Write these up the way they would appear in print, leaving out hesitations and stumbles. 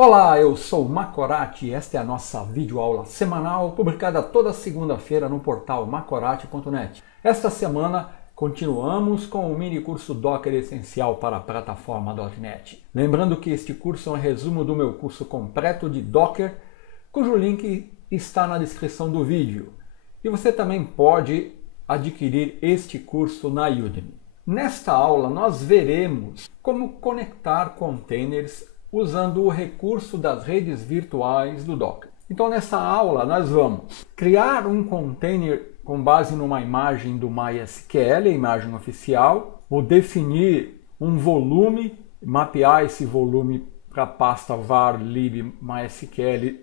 Olá, eu sou o Macorati e esta é a nossa videoaula semanal publicada toda segunda-feira no portal macorati.net. Esta semana continuamos com o mini curso Docker Essencial para a plataforma.net. Lembrando que este curso é um resumo do meu curso completo de Docker, cujo link está na descrição do vídeo. E você também pode adquirir este curso na Udemy. Nesta aula nós veremos como conectar containers usando o recurso das redes virtuais do Docker. Então nessa aula nós vamos criar um container com base numa imagem do MySQL, a imagem oficial. Vou definir um volume, mapear esse volume para a pasta var lib MySQL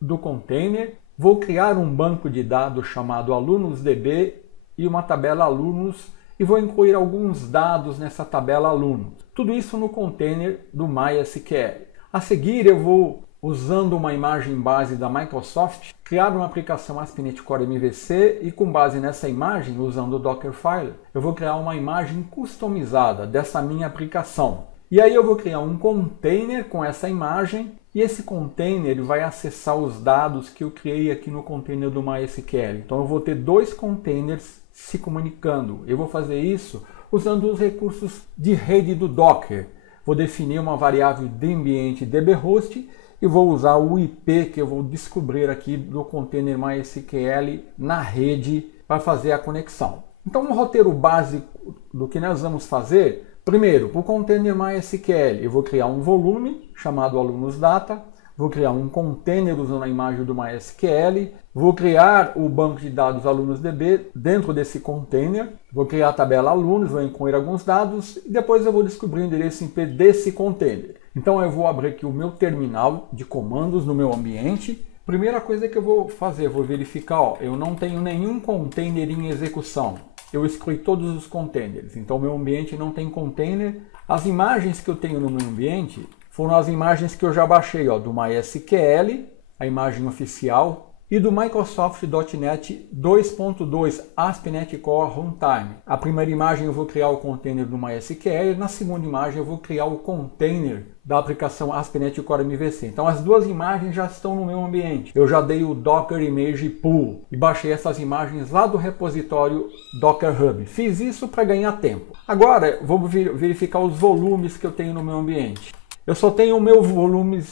do container. Vou criar um banco de dados chamado alunos.db e uma tabela alunos e vou incluir alguns dados nessa tabela alunos. Tudo isso no container do MySQL. A seguir eu vou, usando uma imagem base da Microsoft, criar uma aplicação ASP.NET Core MVC e com base nessa imagem, usando o Dockerfile, eu vou criar uma imagem customizada dessa minha aplicação. E aí eu vou criar um container com essa imagem e esse container vai acessar os dados que eu criei aqui no container do MySQL. Então eu vou ter dois containers se comunicando. Eu vou fazer isso usando os recursos de rede do Docker. Vou definir uma variável de ambiente dbhost e vou usar o IP que eu vou descobrir aqui do container MySQL na rede para fazer a conexão. Então, um roteiro básico do que nós vamos fazer. Primeiro, para o container MySQL, eu vou criar um volume chamado alunos.data. Vou criar um container usando a imagem do MySQL. Vou criar o banco de dados alunos.db dentro desse container. Vou criar a tabela alunos, vou incluir alguns dados e depois eu vou descobrir o endereço IP desse container. Então eu vou abrir aqui o meu terminal de comandos no meu ambiente. Primeira coisa que eu vou fazer, vou verificar, eu não tenho nenhum container em execução. Eu excluí todos os containers, então meu ambiente não tem container. As imagens que eu tenho no meu ambiente foram as imagens que eu já baixei, do MySQL, a imagem oficial, e do Microsoft.NET 2.2 ASP.NET Core Runtime. A primeira imagem eu vou criar o container do MySQL, na segunda imagem eu vou criar o container da aplicação ASP.NET Core MVC. Então as duas imagens já estão no meu ambiente. Eu já dei o Docker Image Pool e baixei essas imagens lá do repositório Docker Hub. Fiz isso para ganhar tempo. Agora vou verificar os volumes que eu tenho no meu ambiente. Eu só tenho o meu volume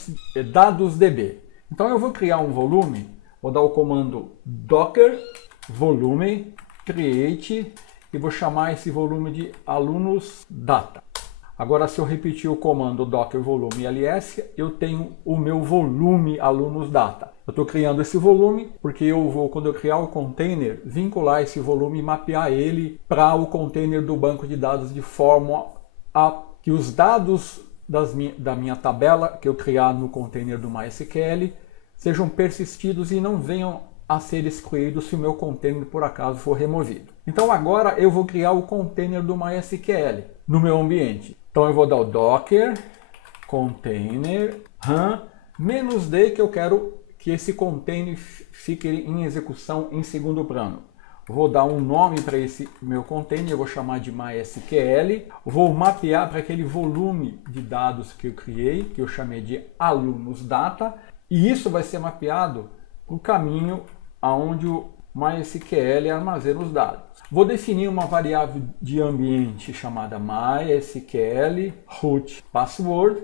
dados.db. Então eu vou criar um volume, vou dar o comando docker volume create e vou chamar esse volume de alunos.data. Agora se eu repetir o comando docker volume ls, eu tenho o meu volume alunos.data. Eu estou criando esse volume porque eu vou, quando eu criar o container, vincular esse volume e mapear ele para o container do banco de dados de forma a que os dados da minha tabela que eu criar no container do MySQL sejam persistidos e não venham a ser excluídos se o meu container por acaso for removido. Então agora eu vou criar o container do MySQL no meu ambiente. Então eu vou dar o docker container run -d que eu quero que esse container fique em execução em segundo plano. Vou dar um nome para esse meu container, eu vou chamar de MySQL. Vou mapear para aquele volume de dados que eu criei, que eu chamei de alunos.data. E isso vai ser mapeado para o caminho aonde o MySQL armazena os dados. Vou definir uma variável de ambiente chamada MySQL root password,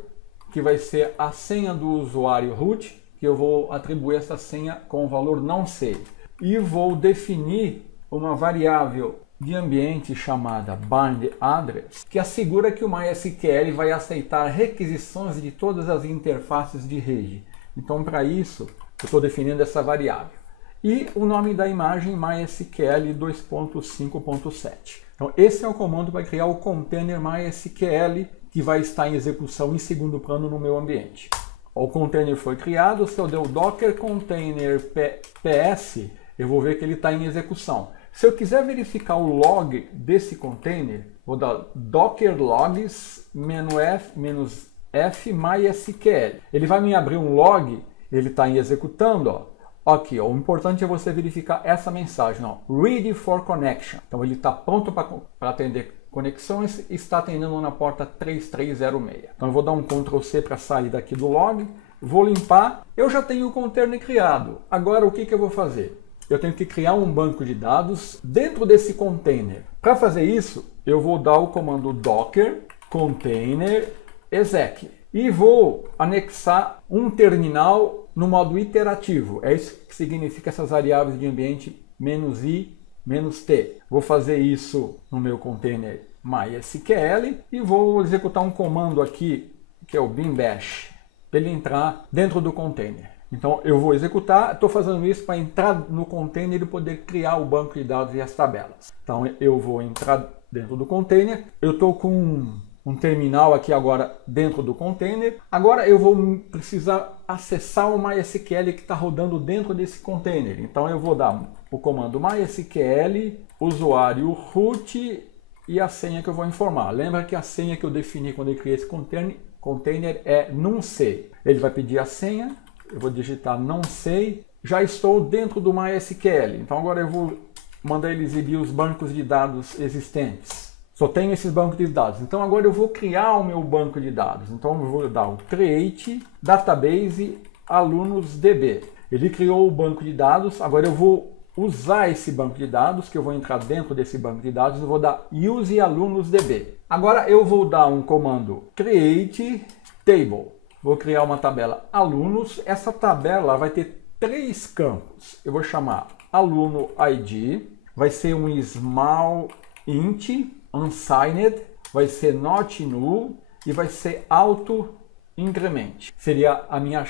que vai ser a senha do usuário root, que eu vou atribuir essa senha com o valor não sei. E vou definir uma variável de ambiente chamada bindAddress, que assegura que o MySQL vai aceitar requisições de todas as interfaces de rede. Então, para isso, eu estou definindo essa variável. E o nome da imagem MySQL 2.5.7. Então, esse é o comando para criar o container MySQL que vai estar em execução em segundo plano no meu ambiente. O container foi criado, se eu der o docker container ps, eu vou ver que ele está em execução. Se eu quiser verificar o log desse container, vou dar docker logs -f MySQL. Ele vai me abrir um log, ele está executando. Aqui, o importante é você verificar essa mensagem, ready for connection. Então ele está pronto para atender conexões e está atendendo na porta 3306. Então eu vou dar um Ctrl+C para sair daqui do log vou limpar, eu já tenho o container criado. Agora o que eu vou fazer? Eu tenho que criar um banco de dados dentro desse container. Para fazer isso, eu vou dar o comando docker container exec e vou anexar um terminal no modo iterativo. É isso que significa essas variáveis de ambiente "-i", "-t". Vou fazer isso no meu container MySQL e vou executar um comando aqui, que é o bin bash, para ele entrar dentro do container. Então eu vou executar, estou fazendo isso para entrar no container e poder criar o banco de dados e as tabelas. Então eu vou entrar dentro do container, eu estou com um terminal aqui agora dentro do container. Agora eu vou precisar acessar o MySQL que está rodando dentro desse container. Então eu vou dar o comando MySQL, usuário root e a senha que eu vou informar. Lembra que a senha que eu defini quando eu criei esse container é não sei. Ele vai pedir a senha, eu vou digitar não sei, já estou dentro do MySQL. Então agora eu vou mandar ele exibir os bancos de dados existentes. Só tenho esses bancos de dados. Então agora eu vou criar o meu banco de dados. Então eu vou dar o create database alunosdb. Ele criou o banco de dados, agora eu vou usar esse banco de dados, que eu vou entrar dentro desse banco de dados, eu vou dar use alunosdb. Agora eu vou dar um comando create table. Vou criar uma tabela alunos. Essa tabela vai ter 3 campos. Eu vou chamar aluno ID, vai ser um small int, unsigned, vai ser not null e vai ser auto increment. Seria a minha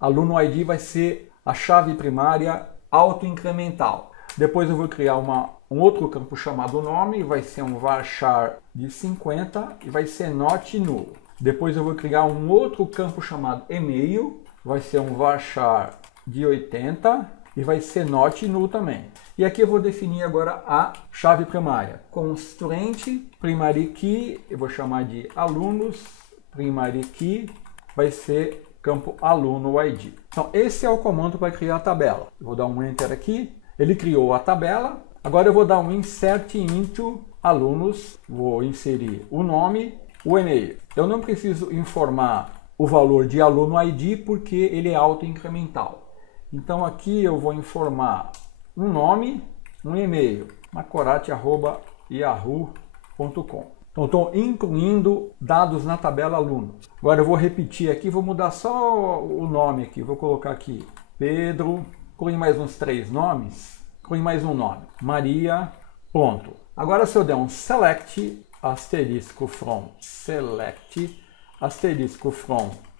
aluno ID vai ser a chave primária auto incremental. Depois eu vou criar um outro campo chamado nome, vai ser um varchar de 50 e vai ser not null. Depois eu vou criar um outro campo chamado e-mail, vai ser um varchar de 80 e vai ser not null também. E aqui eu vou definir agora a chave primária. Constraint primary key, eu vou chamar de alunos, primary key, vai ser campo aluno ID. Então esse é o comando para criar a tabela. Eu vou dar um enter aqui, ele criou a tabela. Agora eu vou dar um insert into alunos, vou inserir o nome, o e-mail. Eu não preciso informar o valor de aluno ID porque ele é auto-incremental. Então aqui eu vou informar um nome, um e-mail, macorati@yahoo.com. Então estou incluindo dados na tabela alunos. Agora eu vou repetir aqui, vou mudar só o nome aqui. Vou colocar aqui Pedro, incluir mais uns 3 nomes, incluir mais um nome, Maria, pronto. Agora se eu der um select asterisco from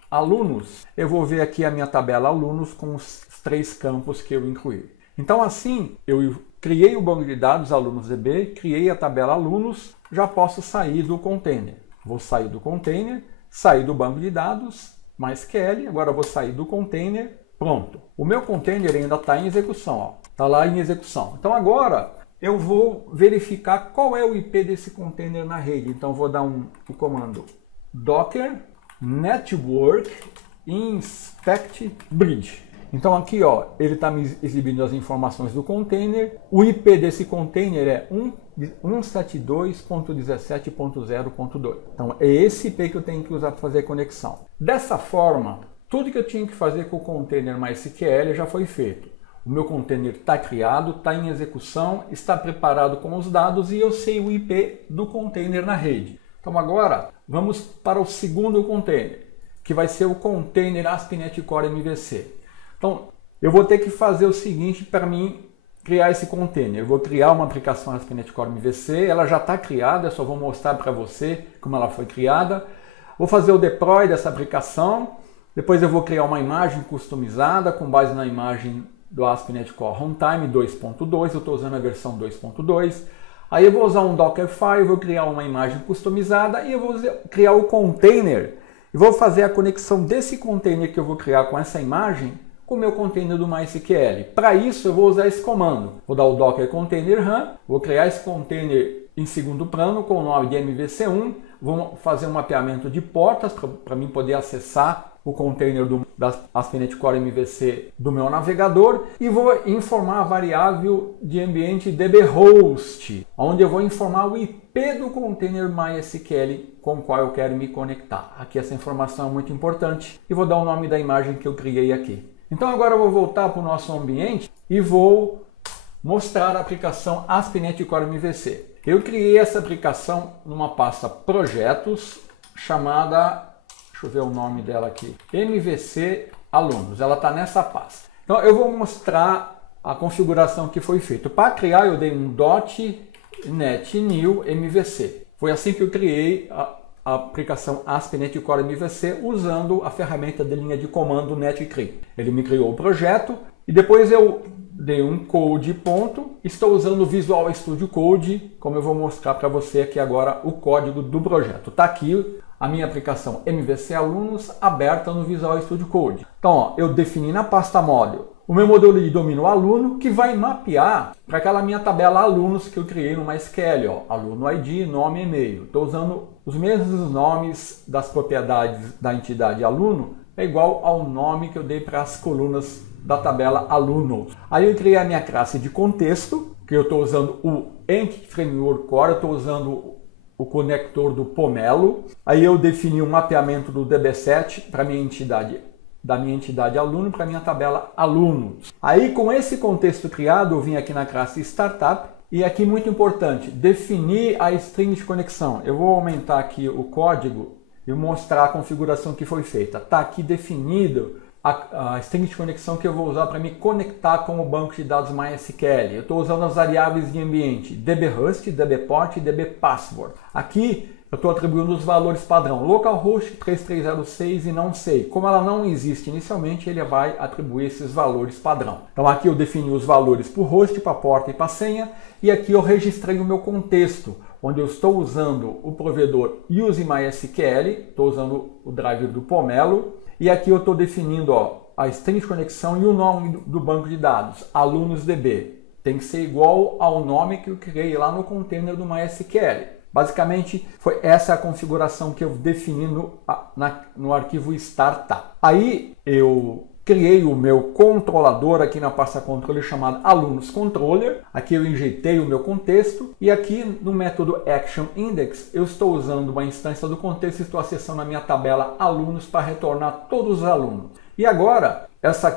alunos, eu vou ver aqui a minha tabela alunos com os 3 campos que eu incluí. Então assim, eu criei o banco de dados alunosdb, criei a tabela alunos, já posso sair do container. Vou sair do container, sair do banco de dados, MySQL, agora vou sair do container, pronto. O meu container ainda está em execução, está lá em execução. Então agora eu vou verificar qual é o IP desse container na rede. Então vou dar o comando docker network inspect bridge. Então aqui ele está me exibindo as informações do container. O IP desse container é 172.17.0.2. Então é esse IP que eu tenho que usar para fazer a conexão. Dessa forma, tudo que eu tinha que fazer com o container MySQL já foi feito. O meu container está criado, está em execução, está preparado com os dados e eu sei o IP do container na rede. Então agora vamos para o segundo container, que vai ser o container ASP.NET Core MVC. Então eu vou ter que fazer o seguinte para mim criar esse container. Eu vou criar uma aplicação ASP.NET Core MVC, ela já está criada, eu só vou mostrar para você como ela foi criada. Vou fazer o deploy dessa aplicação, depois eu vou criar uma imagem customizada com base na imagem do ASP.NET Core Runtime 2.2, eu estou usando a versão 2.2. Aí eu vou usar um Dockerfile, vou criar uma imagem customizada e eu vou criar o container. E vou fazer a conexão desse container que eu vou criar com essa imagem com o meu container do MySQL. Para isso eu vou usar esse comando. Vou dar o docker container run, vou criar esse container em segundo plano com o nome de MVC1, vou fazer um mapeamento de portas para mim poder acessar o container da ASP.NET Core MVC do meu navegador e vou informar a variável de ambiente dbHost, onde eu vou informar o IP do container MySQL com o qual eu quero me conectar. Aqui essa informação é muito importante e vou dar o nome da imagem que eu criei aqui. Então agora eu vou voltar para o nosso ambiente e vou mostrar a aplicação ASP.NET Core MVC. Eu criei essa aplicação numa pasta projetos chamada, deixa eu ver o nome dela aqui, MVC Alunos. Ela está nessa pasta. Então eu vou mostrar a configuração que foi feita. Para criar eu dei um .NET New MVC. Foi assim que eu criei a aplicação ASP.NET Core MVC usando a ferramenta de linha de comando netcree. Ele me criou o projeto e depois eu dei um code ponto. Estou usando o Visual Studio Code, como eu vou mostrar para você aqui agora o código do projeto. Está aqui a minha aplicação MVC Alunos aberta no Visual Studio Code. Então, ó, eu defini na pasta model o meu modelo de domínio aluno, que vai mapear para aquela minha tabela alunos que eu criei no MySQL, ó, aluno ID, nome e e-mail. Estou usando os mesmos nomes das propriedades da entidade aluno, é igual ao nome que eu dei para as colunas da tabela aluno. Aí eu criei a minha classe de contexto, que eu estou usando o Entity Framework Core, eu estou usando o conector do Pomelo. Aí eu defini um mapeamento do DB7 para minha entidade, da minha entidade aluno para minha tabela alunos. Aí com esse contexto criado, eu vim aqui na classe Startup e aqui muito importante, definir a string de conexão. Eu vou aumentar aqui o código e mostrar a configuração que foi feita. Está aqui definido a string de conexão que eu vou usar para me conectar com o banco de dados MySQL. Eu estou usando as variáveis de ambiente dbHost, dbPort e dbPassword. Aqui eu estou atribuindo os valores padrão, localhost 3306 e não sei. Como ela não existe inicialmente, ele vai atribuir esses valores padrão. Então aqui eu defini os valores para o host, para a porta e para a senha. E aqui eu registrei o meu contexto, onde eu estou usando o provedor UseMySQL, estou usando o driver do Pomelo. E aqui eu estou definindo, ó, a string de conexão e o nome do banco de dados, alunosDB. Tem que ser igual ao nome que eu criei lá no container do MySQL. Basicamente, foi essa a configuração que eu defini no arquivo startup. Aí eu criei o meu controlador aqui na pasta controller chamado alunosController. Aqui eu injetei o meu contexto e aqui no método ActionIndex eu estou usando uma instância do contexto e estou acessando a minha tabela alunos para retornar todos os alunos. E agora,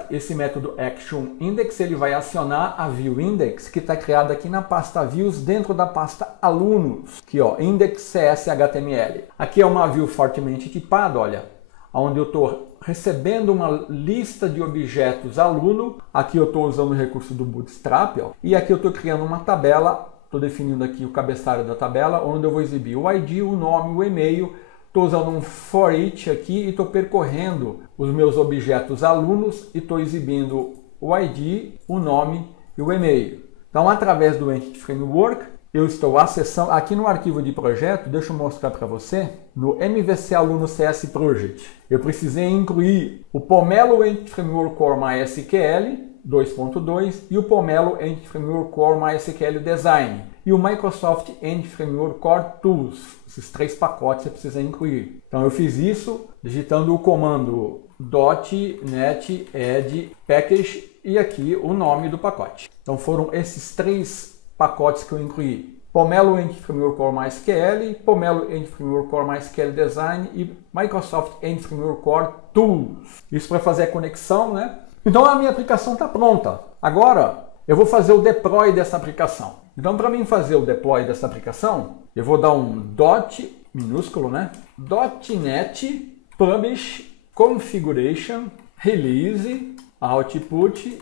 esse método ActionIndex ele vai acionar a ViewIndex que está criada aqui na pasta Views dentro da pasta Alunos, aqui ó, index.cs.html. Aqui é uma view fortemente tipada, olha, onde eu estou recebendo uma lista de objetos aluno. Aqui eu estou usando o recurso do Bootstrap, ó, e aqui eu estou criando uma tabela, estou definindo aqui o cabeçalho da tabela, onde eu vou exibir o ID, o nome, o e-mail. Estou usando um for each aqui e estou percorrendo os meus objetos alunos e estou exibindo o ID, o nome e o e-mail. Então, através do Entity Framework, eu estou acessando aqui no arquivo de projeto, deixa eu mostrar para você, no MVC Aluno CS Project. Eu precisei incluir o Pomelo Entity Framework Core MySQL 2.2 e o Pomelo Entity Framework Core MySQL Design e o Microsoft Entity Framework Core Tools. Esses três pacotes você precisa incluir. Então eu fiz isso digitando o comando .NET add package e aqui o nome do pacote. Então foram esses três pacotes que eu incluí. Pomelo Entity Framework Core MySQL, Pomelo Entity Framework Core MySQL Design e Microsoft Entity Framework Core Tools. Isso para fazer a conexão, né? Então a minha aplicação está pronta. Agora eu vou fazer o deploy dessa aplicação. Então para mim fazer o deploy dessa aplicação, eu vou dar um dot minúsculo, né? .NET Publish Configuration Release Output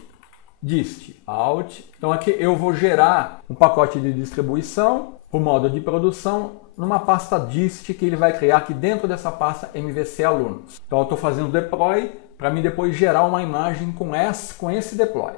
dist out. Então aqui eu vou gerar um pacote de distribuição para o modo de produção numa pasta dist que ele vai criar aqui dentro dessa pasta MVC Alunos. Então eu estou fazendo deploy para mim depois gerar uma imagem com esse deploy.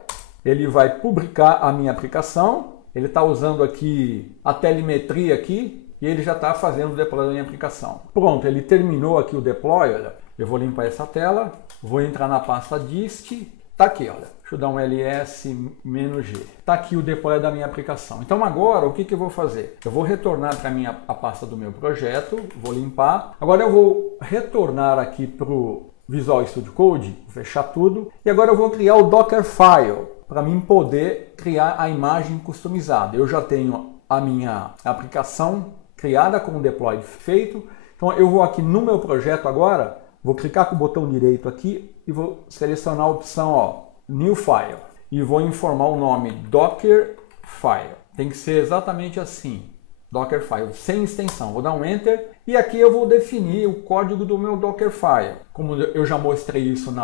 Ele vai publicar a minha aplicação, ele está usando aqui a telemetria aqui e ele já está fazendo o deploy da minha aplicação. Pronto, ele terminou aqui o deploy, olha. Eu vou limpar essa tela, vou entrar na pasta dist, tá aqui, olha. Deixa eu dar um ls-g. Tá aqui o deploy da minha aplicação. Então agora o que eu vou fazer? Eu vou retornar para a pasta do meu projeto, vou limpar. Agora eu vou retornar aqui para o Visual Studio Code, vou fechar tudo. E agora eu vou criar o Dockerfile, para mim poder criar a imagem customizada. Eu já tenho a minha aplicação criada com o deploy feito. Então eu vou aqui no meu projeto agora, vou clicar com o botão direito aqui e vou selecionar a opção New File. E vou informar o nome Dockerfile. Tem que ser exatamente assim. Dockerfile, sem extensão. Vou dar um Enter e aqui eu vou definir o código do meu Dockerfile. Como eu já mostrei isso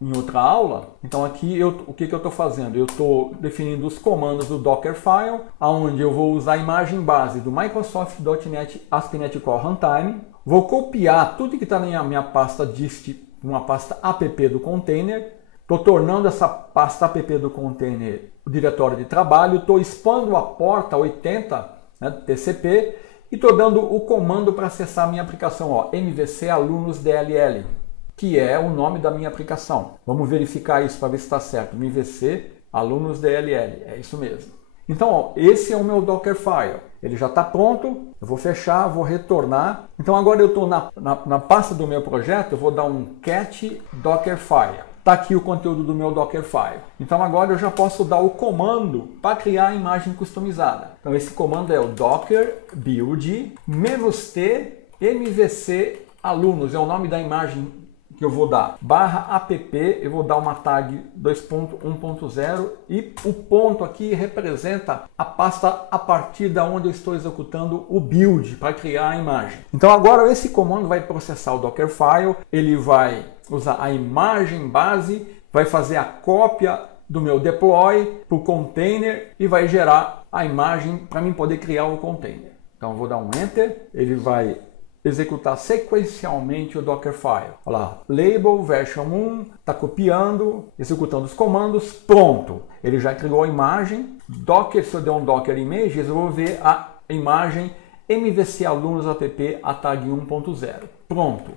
em outra aula, então aqui o que eu estou fazendo? Eu estou definindo os comandos do Dockerfile, onde eu vou usar a imagem base do Microsoft.NET ASP.NET Core Runtime. Vou copiar tudo que está na minha pasta dist, uma pasta app do container. Estou tornando essa pasta app do container o diretório de trabalho. Estou expondo a porta 80, né, TCP, e estou dando o comando para acessar a minha aplicação, MVC Alunos DLL, que é o nome da minha aplicação. Vamos verificar isso para ver se está certo. MVC Alunos DLL, é isso mesmo. Então, esse é o meu Dockerfile. Ele já está pronto, eu vou fechar, vou retornar. Então agora eu estou na pasta do meu projeto, eu vou dar um cat Dockerfile. Está aqui o conteúdo do meu Dockerfile. Então agora eu já posso dar o comando para criar a imagem customizada. Então esse comando é o docker build -t mvc alunos, é o nome da imagem que eu vou dar. /app, eu vou dar uma tag 2.1.0 e o ponto aqui representa a pasta a partir da onde eu estou executando o build para criar a imagem. Então agora esse comando vai processar o Dockerfile, ele vai usar a imagem base, vai fazer a cópia do meu deploy para o container e vai gerar a imagem para mim poder criar o container. Então eu vou dar um Enter, ele vai executar sequencialmente o Dockerfile. Olha lá, label version 1, está copiando, executando os comandos, pronto. Ele já criou a imagem. Docker, se eu der um Docker Images, eu vou ver a imagem MVC Alunos app a tag 1.0. Pronto.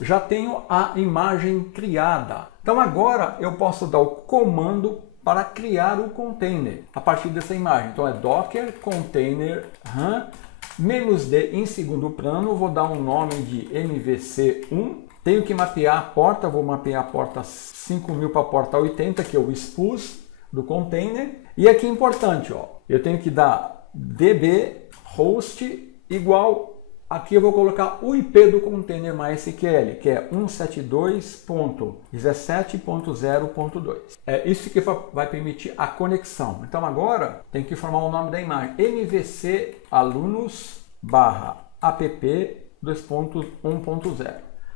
Já tenho a imagem criada. Então agora eu posso dar o comando para criar o container a partir dessa imagem. Então é docker container run -d em segundo plano, vou dar um nome de MVC1. Tenho que mapear a porta, vou mapear a porta 5000 para a porta 80, que é o expus do container. E aqui é importante, eu tenho que dar db host igual, aqui eu vou colocar o IP do container MySQL, que é 172.17.0.2. É isso que vai permitir a conexão. Então agora tem que formar o nome da imagem, MVC alunos /app 2.1.0.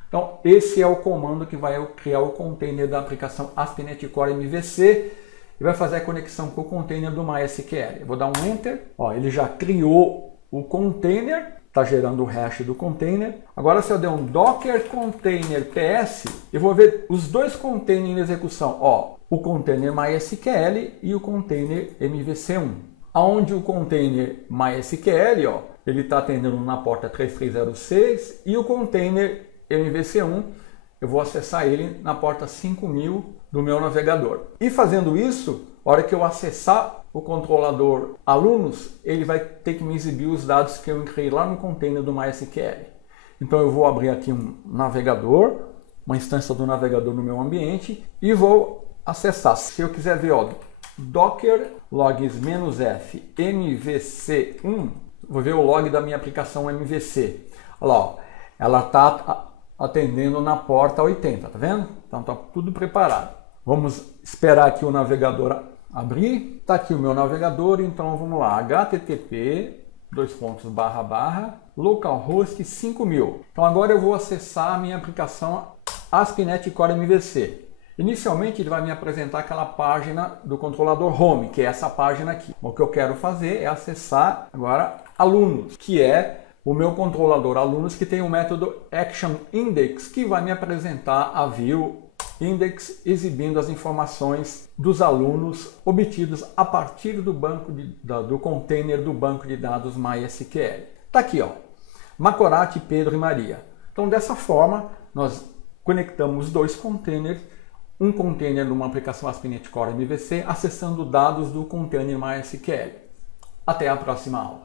Então esse é o comando que vai criar o container da aplicação ASP.NET Core MVC e vai fazer a conexão com o container do MySQL. Eu vou dar um Enter, ele já criou o container. Está gerando o hash do container. Agora, se eu der um docker container ps, eu vou ver os dois containers em execução. O container MySQL e o container MVC1. Onde o container MySQL, ele está atendendo na porta 3306 e o container MVC1, eu vou acessar ele na porta 5000 do meu navegador. E fazendo isso, a hora que eu acessar o controlador alunos, ele vai ter que me exibir os dados que eu criei lá no container do MySQL. Então eu vou abrir aqui um navegador, uma instância do navegador no meu ambiente e vou acessar. Se eu quiser ver, docker logs -f mvc1, vou ver o log da minha aplicação MVC. Olha lá, ela está atendendo na porta 80, tá vendo? Então está tudo preparado. Vamos esperar aqui o navegador abrir. Está aqui o meu navegador, então vamos lá, http localhost 5000. Então agora eu vou acessar a minha aplicação ASP.NET Core MVC. Inicialmente ele vai me apresentar aquela página do controlador Home, que é essa página aqui. O que eu quero fazer é acessar agora alunos, que é o meu controlador alunos, que tem o método ActionIndex, que vai me apresentar a view index exibindo as informações dos alunos obtidos a partir do banco do container do banco de dados MySQL. Está aqui, Macorati, Pedro e Maria. Então dessa forma nós conectamos dois containers, um container numa aplicação ASP.NET Core MVC acessando dados do container MySQL. Até a próxima aula.